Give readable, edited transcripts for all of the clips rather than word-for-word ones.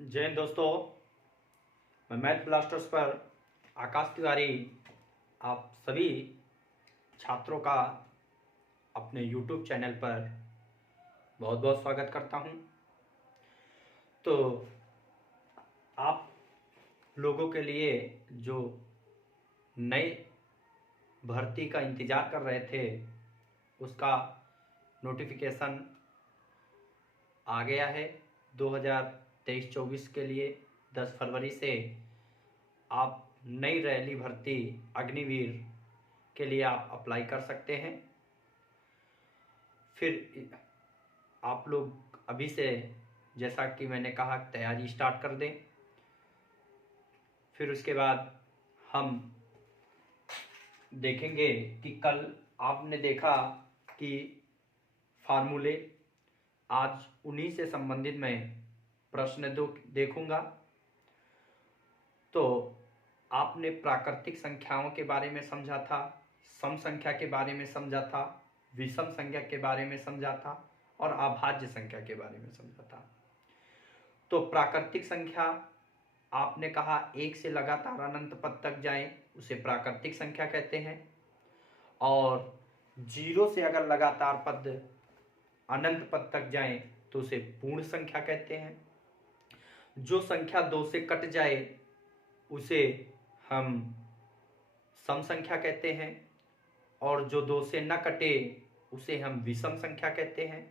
जय हिंद दोस्तों। मैं मैथ ब्लास्टर्स पर आकाश तिवारी आप सभी छात्रों का अपने YouTube चैनल पर बहुत बहुत स्वागत करता हूं। तो आप लोगों के लिए जो नए भर्ती का इंतज़ार कर रहे थे उसका नोटिफिकेशन आ गया है 2023-24 के लिए। 10 फरवरी से आप नई रैली भर्ती अग्निवीर के लिए आप अप्लाई कर सकते हैं। फिर आप लोग अभी से, जैसा कि मैंने कहा, तैयारी स्टार्ट कर दें। फिर उसके बाद हम देखेंगे कि कल आपने देखा कि फार्मूले, आज उन्हीं से संबंधित मैं प्रश्न देखूंगा। तो आपने प्राकृतिक संख्याओं के बारे में समझा था, सम संख्या के बारे में समझा था, विषम संख्या के बारे में समझा था और अभाज्य संख्या के बारे में समझा था। तो प्राकृतिक संख्या आपने कहा एक से लगातार अनंत पद तक जाए उसे प्राकृतिक संख्या कहते हैं, और जीरो से अगर लगातार पद अनंत पद तक जाए तो उसे पूर्ण संख्या कहते हैं। जो संख्या दो से कट जाए उसे हम सम संख्या कहते हैं, और जो दो से न कटे उसे हम विषम संख्या कहते हैं,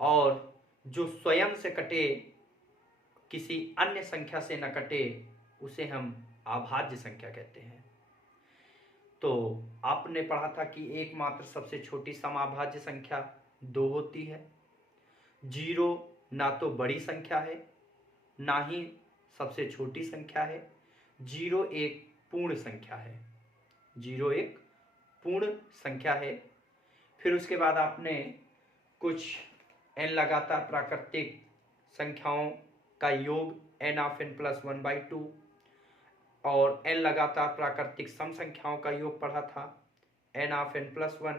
और जो स्वयं से कटे, किसी अन्य संख्या से न कटे, उसे हम अभाज्य संख्या कहते हैं। तो आपने पढ़ा था कि एकमात्र सबसे छोटी समअभाज्य संख्या 2 होती है। जीरो ना तो बड़ी संख्या है ना ही सबसे छोटी संख्या है। जीरो एक पूर्ण संख्या है। जीरो एक पूर्ण संख्या है। फिर उसके बाद आपने कुछ n लगातार प्राकृतिक संख्याओं का योग n ऑफ n प्लस 1/2 और n लगातार प्राकृतिक सम संख्याओं का योग पढ़ा था n ऑफ n प्लस 1।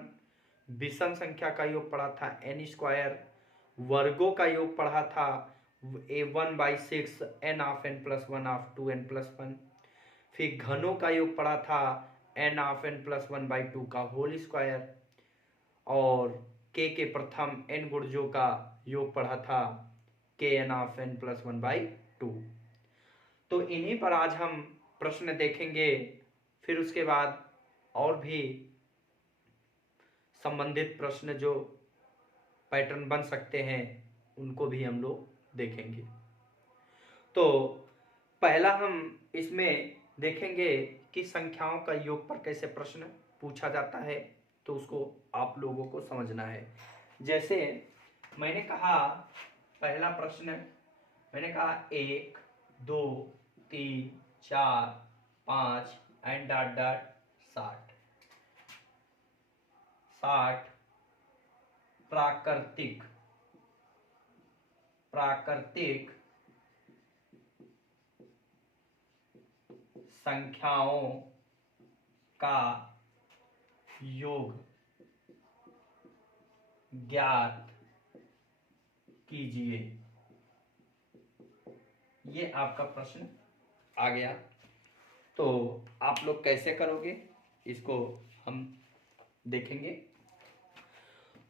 विषम संख्या का योग पढ़ा था n स्क्वायर। वर्गों का योग पढ़ा था a1/6 n of n plus 1 of 2n plus 1। फिर घनों का योग पढ़ा था n ऑफ n प्लस 1/2 का होल स्क्वायर, और k के प्रथम n गुणजों का योग पढ़ा था kn ऑफ n प्लस 1/2। तो इन्हीं पर आज हम प्रश्न देखेंगे। फिर उसके बाद और भी संबंधित प्रश्न जो पैटर्न बन सकते हैं उनको भी हम लोग देखेंगे। तो पहला हम इसमें देखेंगे कि संख्याओं का योग पर कैसे प्रश्न पूछा जाता है, तो उसको आप लोगों को समझना है। जैसे मैंने कहा, पहला प्रश्न मैंने कहा 1 2 3 4 5 एंड डॉट डॉट 60 प्राकृतिक संख्याओं का योग ज्ञात कीजिए। ये आपका प्रश्न आ गया। तो आप लोग कैसे करोगे इसको हम देखेंगे।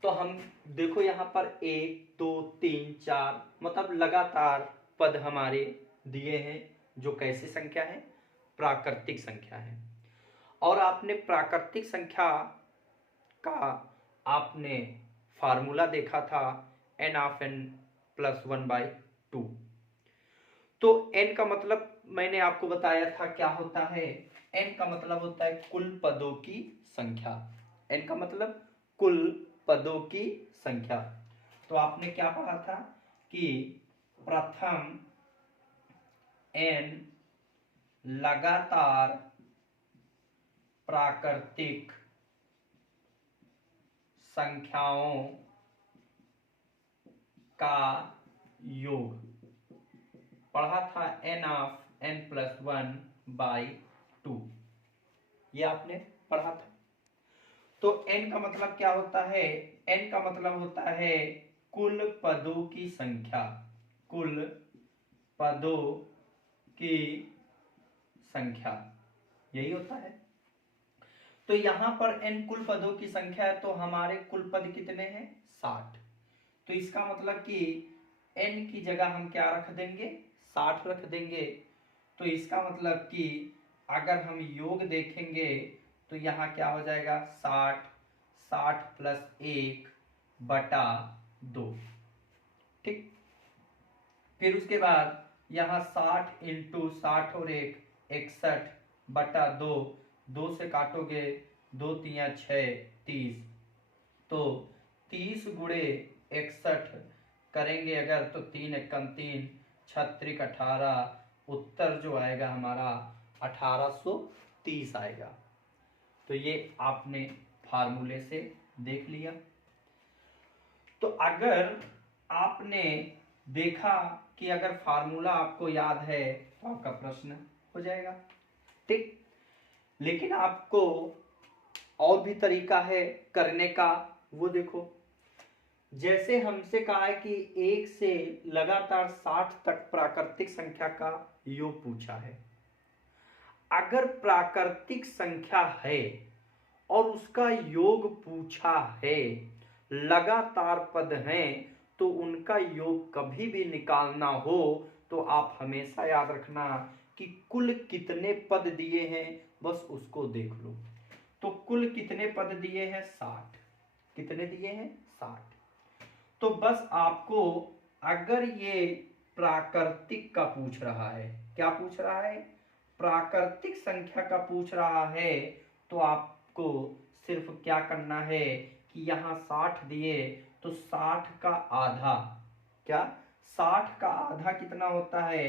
तो हम देखो यहाँ पर 1 2 3 4 मतलब लगातार पद हमारे दिए हैं जो कैसी संख्या है, प्राकृतिक संख्या है। और आपने प्राकृतिक संख्या का आपने फार्मूला देखा था n ऑफ n प्लस 1/2। तो n का मतलब मैंने आपको बताया था क्या होता है। n का मतलब होता है कुल पदों की संख्या। n का मतलब कुल पदों की संख्या। तो आपने क्या पढ़ा था कि प्रथम n लगातार प्राकृतिक संख्याओं का योग पढ़ा था n ऑफ n प्लस 1/2। ये आपने पढ़ा था। तो n का मतलब क्या होता है? n का मतलब होता है कुल पदों की संख्या। कुल पदों की संख्या, यही होता है। तो यहां पर n कुल पदों की संख्या है, तो हमारे कुल पद कितने हैं? 60। तो इसका मतलब कि n की जगह हम क्या रख देंगे? 60 रख देंगे। तो इसका मतलब कि अगर हम योग देखेंगे तो यहाँ क्या हो जाएगा? 60 प्लस 1 बटा 2। ठीक, फिर उसके बाद यहाँ 60 इंटू 60 और 1 61 बटा 2, 2 से काटोगे 2 तिया 6 30, तो 30 गुणे 61 करेंगे अगर तो 3 एकम 3 छत्रिक 18, उत्तर जो आएगा हमारा 1830 आएगा। तो ये आपने फार्मूले से देख लिया। तो अगर आपने देखा कि अगर फार्मूला आपको याद है तो आपका प्रश्न हो जाएगा। ठीक, लेकिन आपको और भी तरीका है करने का, वो देखो। जैसे हमसे कहा है कि 1 से लगातार 60 तक प्राकृतिक संख्या का योग पूछा है। अगर प्राकृतिक संख्या है और उसका योग पूछा है, लगातार पद हैं, तो उनका योग कभी भी निकालना हो तो आप हमेशा याद रखना कि कुल कितने पद दिए हैं, बस उसको देख लो। तो कुल कितने पद दिए हैं? 60। कितने दिए हैं? 60। तो बस आपको, अगर ये प्राकृतिक का पूछ रहा है, क्या पूछ रहा है? प्राकृतिक संख्या का पूछ रहा है, तो आपको सिर्फ क्या करना है कि यहाँ 60 दिए तो 60 का आधा, क्या 60 का आधा कितना होता है?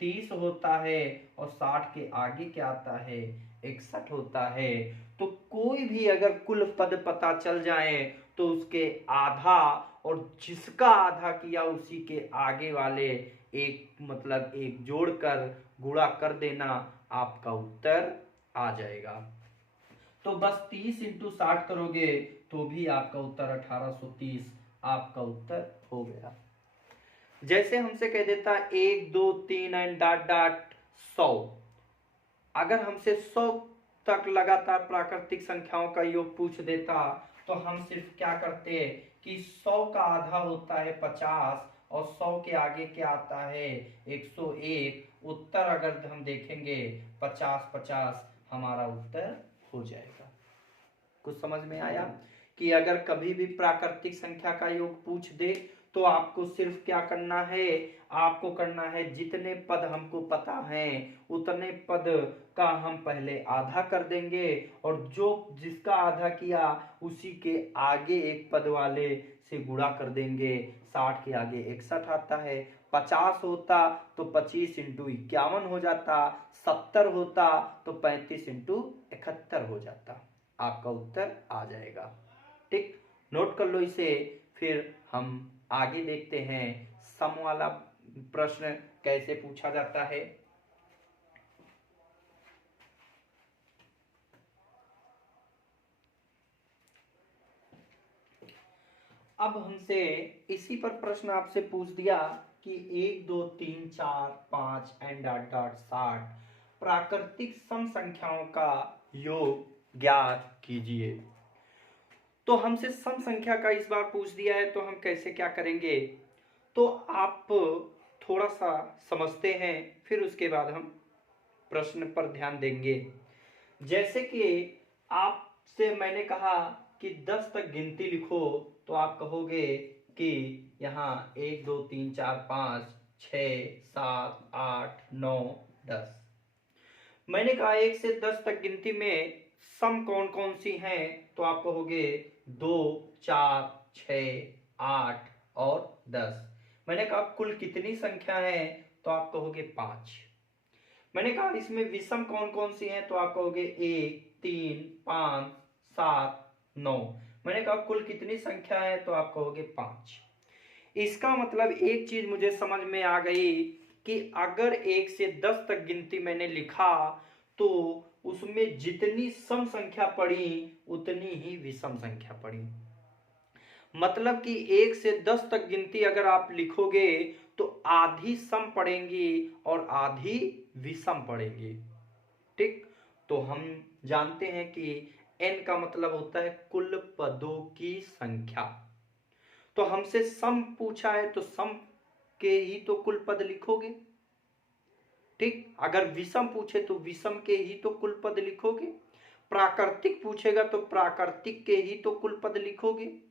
30 होता है, और 60 के आगे क्या आता है? 61 होता है। तो कोई भी अगर कुल पद पता चल जाए तो उसके आधा, और जिसका आधा किया उसी के आगे वाले एक, मतलब एक जोड़कर गुणा कर देना, आपका उत्तर आ जाएगा। तो बस 30 इंटू 60 करोगे तो भी आपका उत्तर 1830 आपका उत्तर हो गया। जैसे हमसे कह देता 1 2 3 एंड डॉट डॉट 100, अगर हमसे 100 तक लगातार प्राकृतिक संख्याओं का योग पूछ देता तो हम सिर्फ क्या करते कि 100 का आधा होता है 50, और 100 के आगे क्या आता है? 101। उत्तर अगर हम देखेंगे 50 50, हमारा उत्तर हो जाएगा। कुछ समझ में आया कि अगर कभी भी प्राकृतिक संख्या का योग पूछ दे तो आपको सिर्फ क्या करना है? आपको करना है जितने पद हमको पता हैं उतने पद का हम पहले आधा कर देंगे, और जो जिसका आधा किया उसी के आगे एक पद वाले से गुणा कर देंगे। 60 के आगे 61 आता है, 50 होता तो 25 इंटू 51 हो जाता, 70 होता तो 35 इंटू 71 हो जाता। आपका उत्तर आ जाएगा। ठीक, नोट कर लो इसे। फिर हम आगे देखते हैं सम वाला प्रश्न कैसे पूछा जाता है। अब हमसे इसी पर प्रश्न आपसे पूछ दिया कि 1 2 3 4 5 एंड डॉट डॉट 60 प्राकृतिक सम संख्याओं का योग ज्ञात कीजिए। तो हमसे सम संख्या का इस बार पूछ दिया है, तो हम कैसे क्या करेंगे? तो आप थोड़ा सा समझते हैं, फिर उसके बाद हम प्रश्न पर ध्यान देंगे। जैसे कि आपसे मैंने कहा कि 10 तक गिनती लिखो, तो आप कहोगे कि यहाँ 1 2 3 4 5 6 7 8 9 10। मैंने कहा 1 से 10 तक गिनती में सम कौन कौन सी हैं, तो आप कहोगे 2 4 6 8 और 10। मैंने कहा कुल कितनी संख्या है, तो आप कहोगे 5। मैंने कहा इसमें विषम कौन कौन सी हैं, तो आप कहोगे 1 3 5 7 9। मैंने कहा कुल कितनी संख्या है, तो आप कहोगे 5। इसका मतलब एक चीज मुझे समझ में आ गई कि अगर 1 से 10 तक गिनती मैंने लिखा तो उसमें जितनी सम संख्या पड़ी उतनी ही विषम संख्या पड़ी। मतलब कि 1 से 10 तक गिनती अगर आप लिखोगे तो आधी सम पड़ेंगी और आधी विषम पड़ेंगी। ठीक, तो हम जानते हैं कि n का मतलब होता है कुल पदों की संख्या। तो हमसे सम पूछा है तो सम के ही तो कुल पद लिखोगे। ठीक, अगर विषम पूछे तो विषम के ही तो कुल पद लिखोगे। प्राकृतिक पूछेगा तो प्राकृतिक के ही तो कुल पद लिखोगे।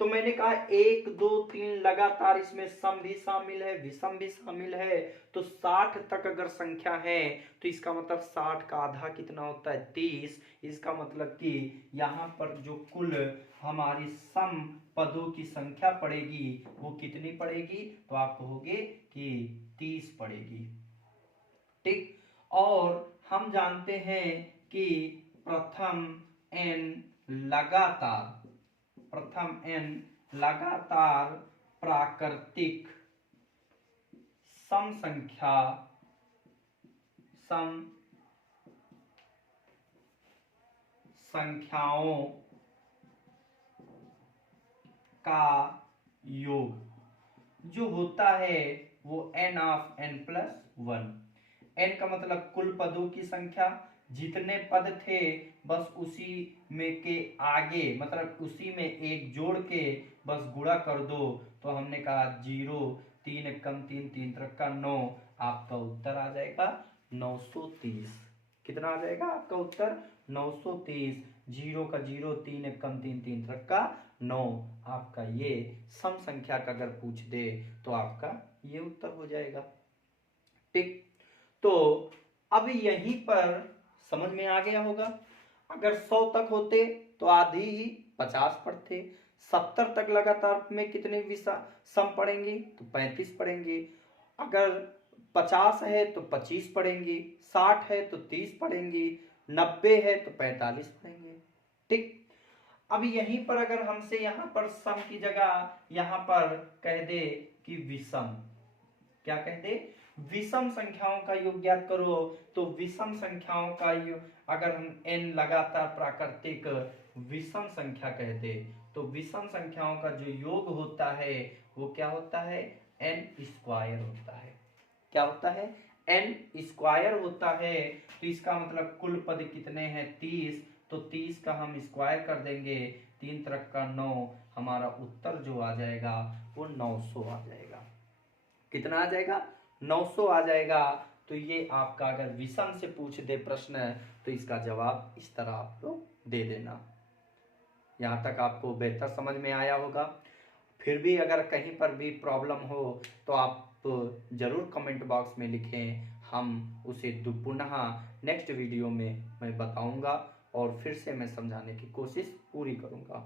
तो मैंने कहा 1 2 3 लगातार, इसमें सम भी शामिल है विषम भी शामिल है, तो 60 तक अगर संख्या है तो इसका मतलब 60 का आधा कितना होता है 30। इसका मतलब कि यहाँ पर जो कुल हमारी सम पदों की संख्या पड़ेगी वो कितनी पड़ेगी, तो आप कहोगे कि 30 पड़ेगी। ठीक, और हम जानते हैं कि प्रथम n लगातार प्राकृतिक सम संख्याओं का योग जो होता है वो n ऑफ n+1। n का मतलब कुल पदों की संख्या, जितने पद थे बस उसी में के आगे मतलब उसी में एक जोड़ के बस गुणा कर दो। तो हमने कहा 0 3 कम 3 3 का 9, आपका उत्तर आ जाएगा 930। कितना आ जाएगा आपका उत्तर 930। 0 का 0 3 कम 3 3 का 9। आपका ये सम संख्या का अगर पूछ दे तो आपका ये उत्तर हो जाएगा। ठीक, तो अब यहीं पर समझ में आ गया होगा। अगर 100 तक होते तो आधी ही 50 पढ़ते। 70 तक लगातार में कितने सम पढ़ेंगे तो 35 पढ़ेंगे। अगर 50 है तो 25 पढ़ेंगे, 60 है तो 30 पढ़ेंगे, 90 है तो 45 पढ़ेंगे। ठीक, अब यहीं पर अगर हमसे यहाँ पर सम की जगह यहाँ पर कह दे कि विषम, क्या कह दे विषम संख्याओं का योग ज्ञात करो, तो विषम संख्याओं का योग अगर हम n लगातार प्राकृतिक विषम संख्या कह दे तो विषम संख्याओं का जो योग होता है वो क्या होता है n स्क्वायर होता है। क्या होता है n स्क्वायर होता है। तो इसका मतलब कुल पद कितने हैं 30, तो 30 का हम स्क्वायर कर देंगे, 3 तरफ का 9, हमारा उत्तर जो आ जाएगा वो 900 आ जाएगा। कितना आ जाएगा 900 आ जाएगा। तो ये आपका अगर विषम से पूछ दे प्रश्न तो इसका जवाब इस तरह आप लोग दे देना। यहाँ तक आपको बेहतर समझ में आया होगा। फिर भी अगर कहीं पर भी प्रॉब्लम हो तो आप जरूर कमेंट बॉक्स में लिखें, हम उसे पुनः नेक्स्ट वीडियो में मैं बताऊंगा और फिर से मैं समझाने की कोशिश पूरी करूंगा।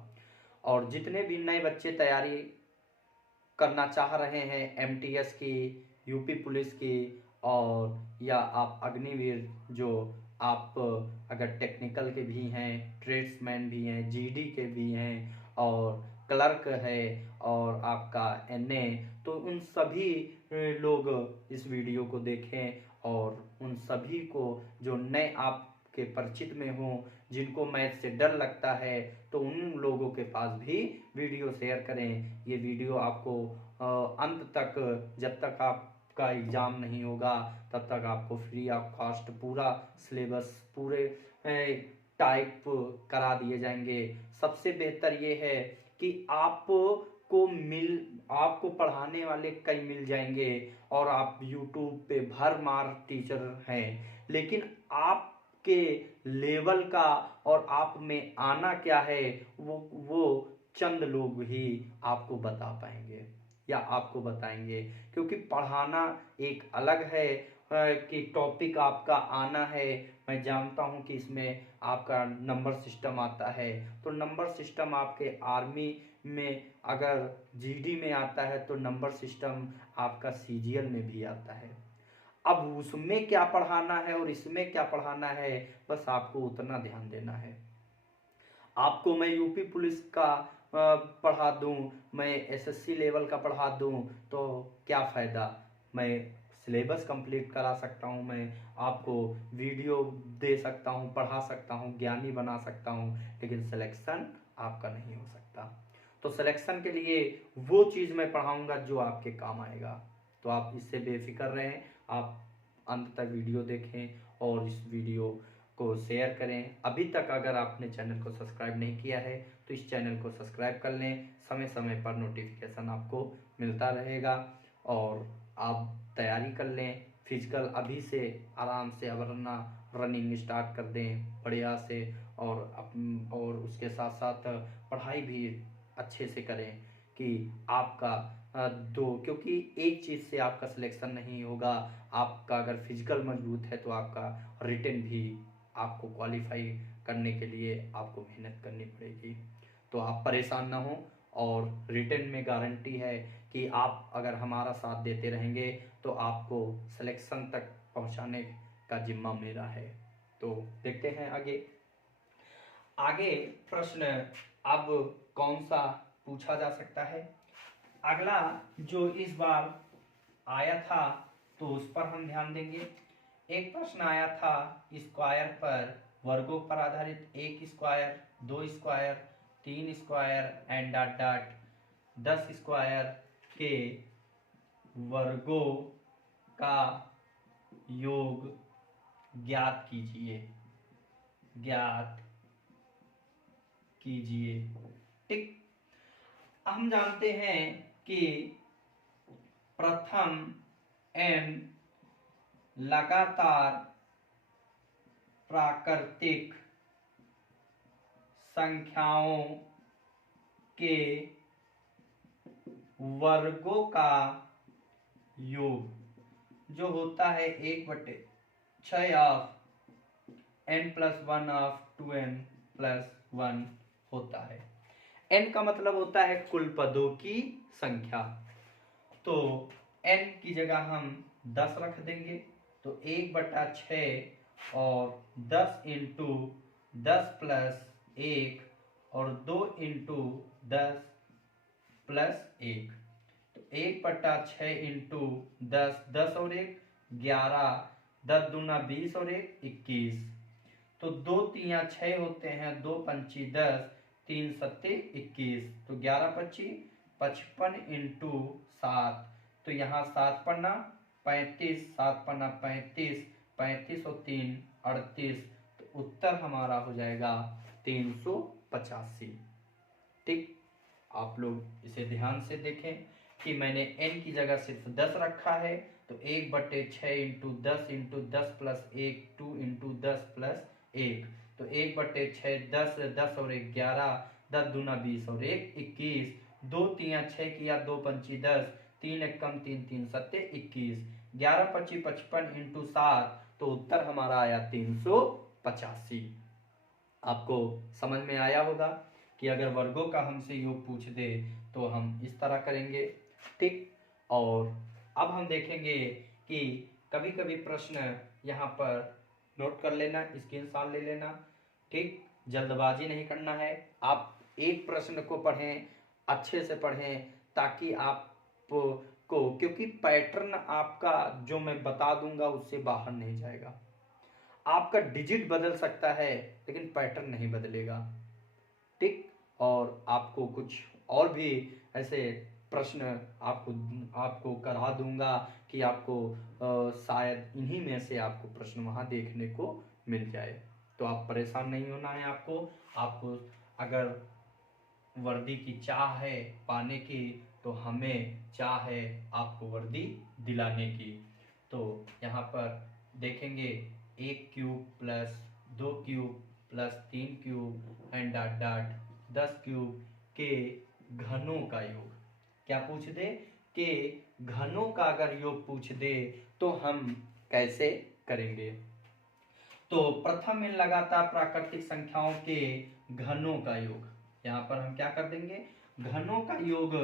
और जितने भी नए बच्चे तैयारी करना चाह रहे हैं MTS की, यूपी पुलिस की, और या आप अग्निवीर जो आप अगर टेक्निकल के भी हैं, ट्रेड्समैन भी हैं, GD के भी हैं और क्लर्क है और आपका NA, तो उन सभी लोग इस वीडियो को देखें और उन सभी को जो नए आपके परिचित में हो, जिनको मैथ से डर लगता है, तो उन लोगों के पास भी वीडियो शेयर करें। ये वीडियो आपको अंत तक, जब तक आपका एग्ज़ाम नहीं होगा तब तक आपको फ्री ऑफ कॉस्ट पूरा सिलेबस पूरे टाइप करा दिए जाएंगे। सबसे बेहतर ये है कि आपको पढ़ाने वाले कई मिल जाएंगे और आप YouTube पे भर मार टीचर हैं, लेकिन आपके लेवल का और आप में आना क्या है वो चंद लोग ही आपको बता पाएंगे या आपको बताएंगे। क्योंकि पढ़ाना एक अलग है कि टॉपिक आपका आना है। मैं जानता हूं कि इसमें आपका नंबर सिस्टम आता है, तो नंबर सिस्टम आपके आर्मी में अगर GD में आता है तो नंबर सिस्टम आपका CGL में भी आता है। अब उसमें क्या पढ़ाना है और इसमें क्या पढ़ाना है, बस आपको उतना ध्यान देना है। आपको मैं यूपी पुलिस का पढ़ा दूं, मैं SSC लेवल का पढ़ा दूं तो क्या फ़ायदा। मैं सिलेबस कंप्लीट करा सकता हूं, मैं आपको वीडियो दे सकता हूं, पढ़ा सकता हूं, ज्ञानी बना सकता हूं, लेकिन सिलेक्शन आपका नहीं हो सकता। तो सिलेक्शन के लिए वो चीज़ मैं पढ़ाऊंगा जो आपके काम आएगा। तो आप इससे बेफिक्र रहें, आप अंत तक वीडियो देखें और इस वीडियो को शेयर करें। अभी तक अगर आपने चैनल को सब्सक्राइब नहीं किया है तो इस चैनल को सब्सक्राइब कर लें, समय समय पर नोटिफिकेशन आपको मिलता रहेगा और आप तैयारी कर लें। फिजिकल अभी से आराम से वरना रनिंग स्टार्ट कर दें बढ़िया से, और उसके साथ साथ पढ़ाई भी अच्छे से करें कि आपका क्योंकि एक चीज़ से आपका सिलेक्शन नहीं होगा। आपका अगर फिजिकल मजबूत है तो आपका रिटन भी आपको क्वालिफाई करने के लिए आपको मेहनत करनी पड़ेगी। तो आप परेशान ना हो, और रिटन में गारंटी है कि आप अगर हमारा साथ देते रहेंगे तो आपको सिलेक्शन तक पहुंचाने का जिम्मा मेरा है। तो देखते हैं आगे प्रश्न अब कौन सा पूछा जा सकता है। अगला जो इस बार आया था तो उस पर हम ध्यान देंगे। एक प्रश्न आया था स्क्वायर पर, वर्गों पर आधारित, 1 square, 2 square, 3 square and dot dot 10 square के वर्गों का योग ज्ञात कीजिए। ठीक, हम जानते हैं कि प्रथम n लगातार प्राकृतिक संख्याओं के वर्गों का योग जो होता है 1/6 ऑफ n+1 ऑफ 2n+1 होता है। n का मतलब होता है कुल पदों की संख्या, तो n की जगह हम 10 रख देंगे, तो 1/6 और 10 इंटू 10 प्लस 1 और 2 इंटू 10 प्लस 1, तो 1/6 इंटू 10, 10 और 1 11, 10 दूना 20 और 1 21, तो 2 3 6 होते हैं, 2 पंची 10, 3 सत्ते 21, तो 11 25 55 इंटू 7, तो यहाँ 7 पन्ना 35, 7 पन्ना 35, 35 और 3 38, तो उत्तर हमारा हो जाएगा 385। ठीक, आप लोग इसे ध्यान से देखें कि मैंने n की जगह सिर्फ 10 रखा है, तो 1/6 into 10 into 10 plus 1, 2 into 10 plus 1, तो 1/6 10, 10 और 1 11, 10 दूना 20 और 1 21, 2 3 6 किया, 2 पंची 10, 3 1 कम 3 3 सत्ते 21, 11 25 55 इंटू 7, तो उत्तर हमारा आया 385। आपको समझ में आया होगा कि अगर वर्गों का हमसे योग पूछ दे तो हम इस तरह करेंगे। ठीक, और अब हम देखेंगे कि कभी कभी प्रश्न यहाँ पर नोट कर लेना, स्क्रीनशॉट ले लेना। ठीक, जल्दबाजी नहीं करना है, आप एक प्रश्न को पढ़ें, अच्छे से पढ़ें, ताकि आपको, क्योंकि पैटर्न आपका जो मैं बता दूंगा उससे बाहर नहीं जाएगा। आपका डिजिट बदल सकता है लेकिन पैटर्न नहीं बदलेगा। ठीक, और आपको कुछ और भी ऐसे प्रश्न आपको करा दूंगा कि आपको शायद इन्हीं में से आपको प्रश्न वहां देखने को मिल जाए, तो आप परेशान नहीं होना है। आपको अगर वर्दी की चाह है पाने की, तो हमें चाह है आपको वर्दी दिलाने की। तो यहाँ पर देखेंगे 1 cube plus 2 cube plus 3 cube and dot dot 10 cube के घनों का योग। क्या पूछ दे कि घनों का अगर योग पूछ दे तो हम कैसे करेंगे। तो प्रथम इन लगातार प्राकृतिक संख्याओं के घनों का योग, यहाँ पर हम क्या कर देंगे, घनों का योग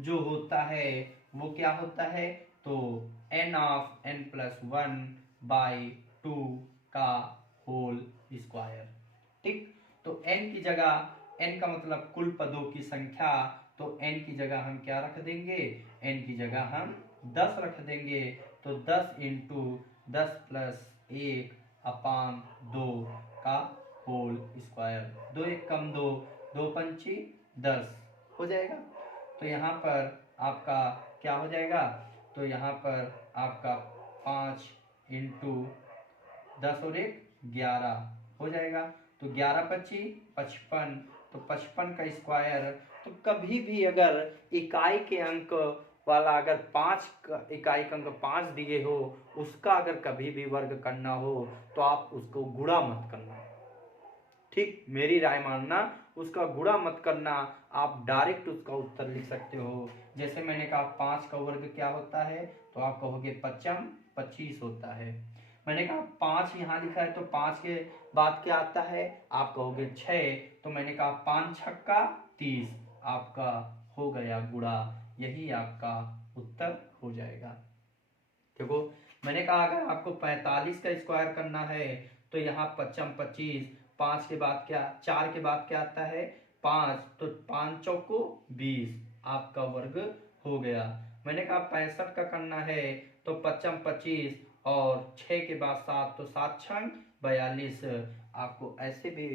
जो होता है वो क्या होता है, तो n ऑफ n+1/2 का होल स्क्वायर। ठीक, तो n की जगह, n का मतलब कुल पदों की संख्या, तो n की जगह हम क्या रख देंगे, n की जगह हम 10 रख देंगे, तो 10 इंटू 10 प्लस 1 अपान 2 का होल स्क्वायर, 2 1 कम 2, 2 पंची 10 हो जाएगा। तो यहाँ पर आपका क्या हो जाएगा, तो तो यहाँ पर आपका 5 इंटू 10 और 1 11 हो जाएगा। तो 11 25 55, तो 55 का स्क्वायर। तो कभी भी अगर इकाई के अंक वाला अगर 5 इकाई का अंक 5 दिए हो, उसका अगर कभी भी वर्ग करना हो तो आप उसको गुणा मत करना, ठीक, मेरी राय मानना, उसका गुणा मत करना, आप डायरेक्ट उसका उत्तर लिख सकते हो। जैसे मैंने कहा 5 का वर्ग क्या होता है, तो आप कहोगे 55 25 होता है। मैंने कहा 5 यहाँ लिखा है तो 5 के बाद क्या आता है, आप कहोगे 6, तो मैंने कहा 5 छक्का 30, आपका हो गया गुणा, यही आपका उत्तर हो जाएगा। देखो मैंने कहा अगर आपको 45 का स्क्वायर करना है तो यहाँ 55 25, 5 के बाद क्या, 4 के बाद क्या आता है 5, तो 5 चौको 20, आपका वर्ग हो गया। मैंने कहा 65 का करना है तो 55 25 और 6 के बाद 7, तो 7 छंग 42, आपको ऐसे भी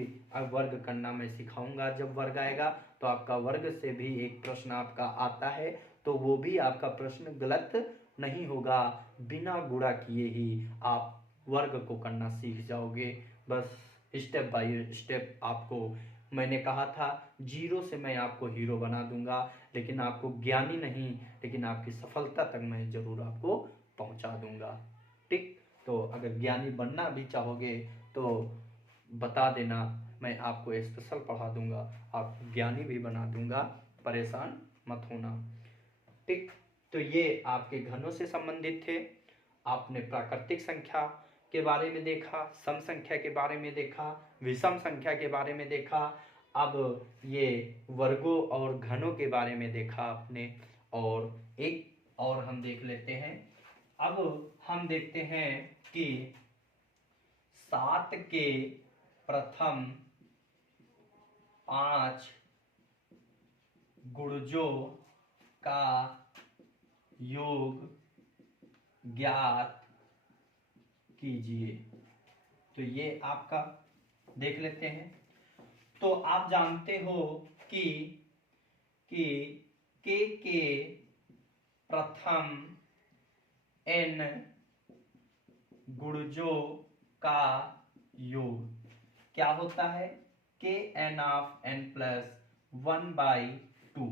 वर्ग करना मैं सिखाऊंगा। जब वर्ग आएगा तो आपका वर्ग से भी एक प्रश्न आपका आता है, तो वो भी आपका प्रश्न गलत नहीं होगा। बिना गुणा किए ही आप वर्ग को करना सीख जाओगे। बस स्टेप बाय स्टेप आपको, मैंने कहा था जीरो से मैं आपको हीरो बना दूंगा, लेकिन आपको ज्ञानी नहीं, लेकिन आपकी सफलता तक मैं जरूर आपको पहुंचा दूंगा, ठीक। तो अगर ज्ञानी बनना भी चाहोगे तो बता देना, मैं आपको स्पेशल पढ़ा दूंगा, आपको ज्ञानी भी बना दूंगा, परेशान मत होना, ठीक। तो ये आपके घनों से संबंधित थे। आपने प्राकृतिक संख्या के बारे में देखा, सम संख्या के बारे में देखा, विषम संख्या के बारे में देखा, अब ये वर्गों और घनों के बारे में देखा आपने। और एक और हम देख लेते हैं। अब हम देखते हैं कि 7 के प्रथम 5 गुणजों का योग ज्ञात कीजिए। तो ये आपका देख लेते हैं। तो आप जानते हो कि के प्रथम n गुणजों का योग क्या होता है, के n ऑफ n प्लस 1/2।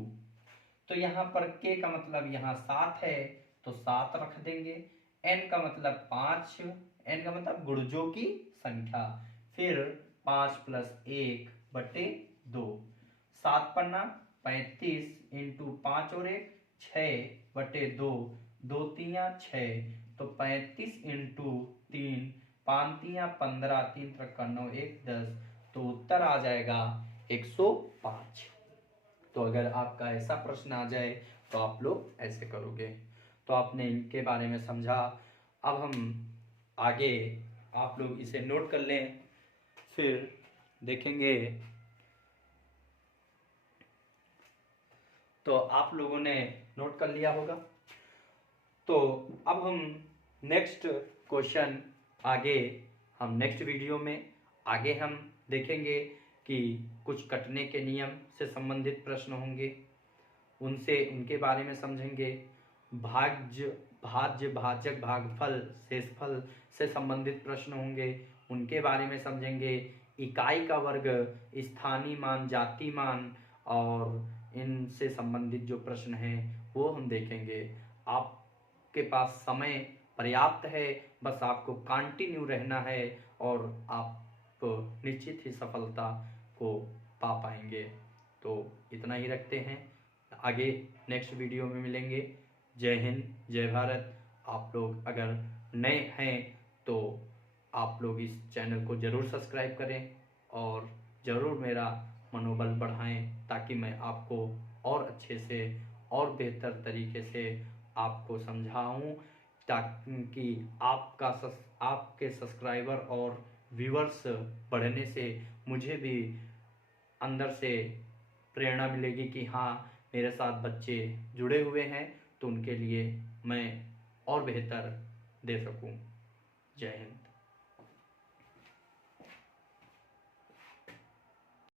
तो यहाँ पर k का मतलब यहाँ 7 है तो 7 रख देंगे, n का मतलब 5, n का मतलब गुणजों की संख्या, फिर 5 प्लस 1/2, 7 पन्ना 35 इंटू 5 और 1 6/2, 2 तिया 6, तो 35 इंटू 3, 5 तिया 15, 3 3 9 1 10, तो उत्तर आ जाएगा 105। तो अगर आपका ऐसा प्रश्न आ जाए तो आप लोग ऐसे करोगे। तो आपने इनके बारे में समझा। अब हम आगे, आप लोग इसे नोट कर लें, फिर देखेंगे। तो आप लोगों ने नोट कर लिया होगा। तो अब हम नेक्स्ट क्वेश्चन आगे, हम नेक्स्ट वीडियो में आगे हम देखेंगे कि कुछ कटने के नियम से संबंधित प्रश्न होंगे, उनके बारे में समझेंगे। भाज्य भाजक भागफल शेषफल से संबंधित प्रश्न होंगे, उनके बारे में समझेंगे। इकाई का वर्ग, स्थानीय मान, जाति मान और इनसे संबंधित जो प्रश्न हैं वो हम देखेंगे। आपके पास समय पर्याप्त है, बस आपको कंटिन्यू रहना है और आप निश्चित ही सफलता को पा पाएंगे। तो इतना ही रखते हैं, आगे नेक्स्ट वीडियो में मिलेंगे। जय हिंद, जय भारत। आप लोग अगर नए हैं तो आप लोग इस चैनल को ज़रूर सब्सक्राइब करें और ज़रूर मेरा मनोबल बढ़ाएं, ताकि मैं आपको और अच्छे से और बेहतर तरीके से आपको समझाऊं, ताकि आपके सब्सक्राइबर और व्यूअर्स बढ़ने से मुझे भी अंदर से प्रेरणा मिलेगी कि हाँ, मेरे साथ बच्चे जुड़े हुए हैं, तो उनके लिए मैं और बेहतर दे सकूं। जय हिंद।